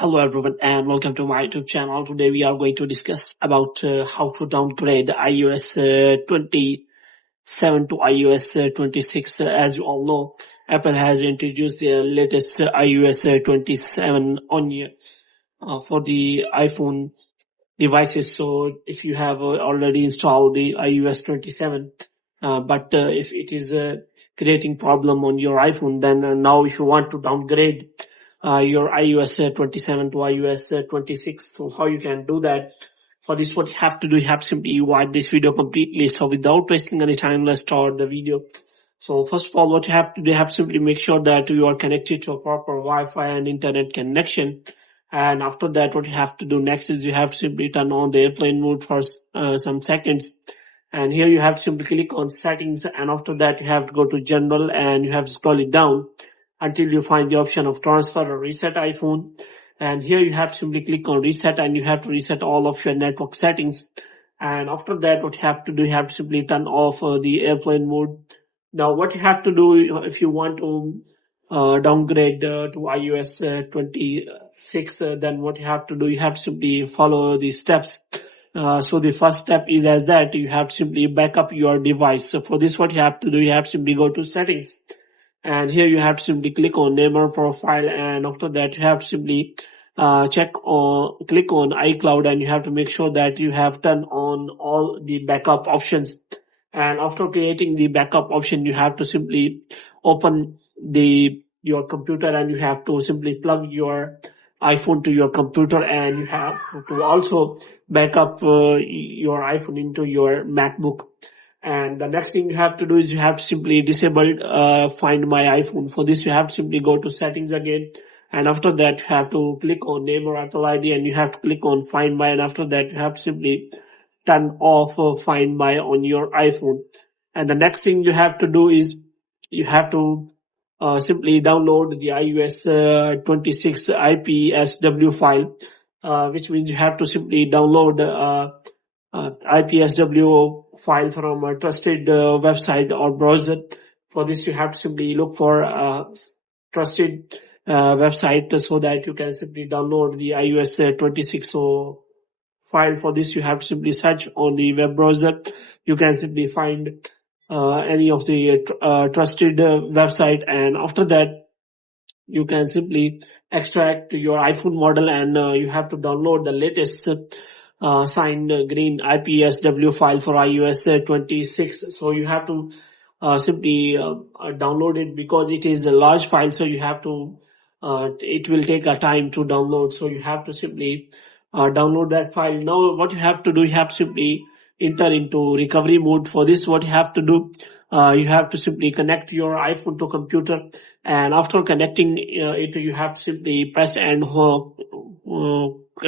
Hello everyone and welcome to my YouTube channel. Today we are going to discuss about how to downgrade iOS 27 to iOS 26. As you all know, Apple has introduced their latest iOS 27 for the iPhone devices. So if you have already installed the iOS 27, but if it is creating problem on your iPhone, then now if you want to downgrade your iOS 27 to iOS 26. So how you can do that? For this, what you have to do, you have to simply watch this video completely. So without wasting any time, let's start the video. So first of all, what you have to do, you have to simply make sure that you are connected to a proper Wi-Fi and internet connection. And after that, what you have to do next is you have to simply turn on the airplane mode for some seconds. And here you have to simply click on settings, and after that you have to go to general and you have to scroll it down until you find the option of transfer or reset iPhone. And here you have to simply click on reset and you have to reset all of your network settings. And after that, what you have to do, you have to simply turn off the airplane mode. Now what you have to do if you want to downgrade to iOS 26, then what you have to do, you have to simply follow the steps. So the first step is as that you have to simply back up your device. So for this, what you have to do, you have to simply go to settings. And here you have to simply click on name or profile, and after that you have to simply click on iCloud, and you have to make sure that you have turned on all the backup options. And after creating the backup option, you have to simply open your computer, and you have to simply plug your iPhone to your computer, and you have to also back up your iPhone into your MacBook. And the next thing you have to do is you have to simply disable Find My iPhone. For this, you have to simply go to settings again. And after that, you have to click on name or Apple ID, and you have to click on Find My. And after that, you have to simply turn off Find My on your iPhone. And the next thing you have to do is you have to simply download the iOS 26 IPSW file, which means you have to simply download IPSW file from a trusted website or browser. For this, you have to simply look for a trusted website so that you can simply download the iOS 26 file. For this, you have to simply search on the web browser. You can simply find any of the trusted website, and after that, you can simply extract your iPhone model, and you have to download the latest signed green IPSW file for iOS 26. So you have to simply download it because it is a large file. So you have to, it will take a time to download. So you have to simply download that file. Now what you have to do, you have to simply enter into recovery mode. For this, what you have to do, you have to simply connect your iPhone to computer, and after connecting it, you have to simply press and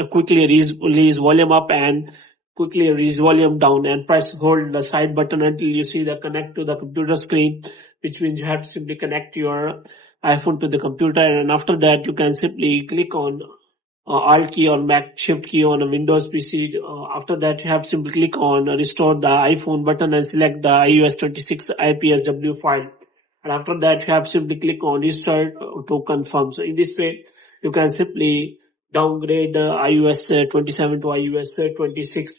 quickly release volume up and quickly release volume down, and hold the side button until you see the connect to the computer screen, which means you have to simply connect your iPhone to the computer. And after that, you can simply click on Alt key or Mac Shift key on a Windows PC. After that, you have to simply click on restore the iPhone button and select the iOS 26 IPSW file. And after that, you have to simply click on restart to confirm. So in this way, you can simply downgrade iOS 27 to iOS 26.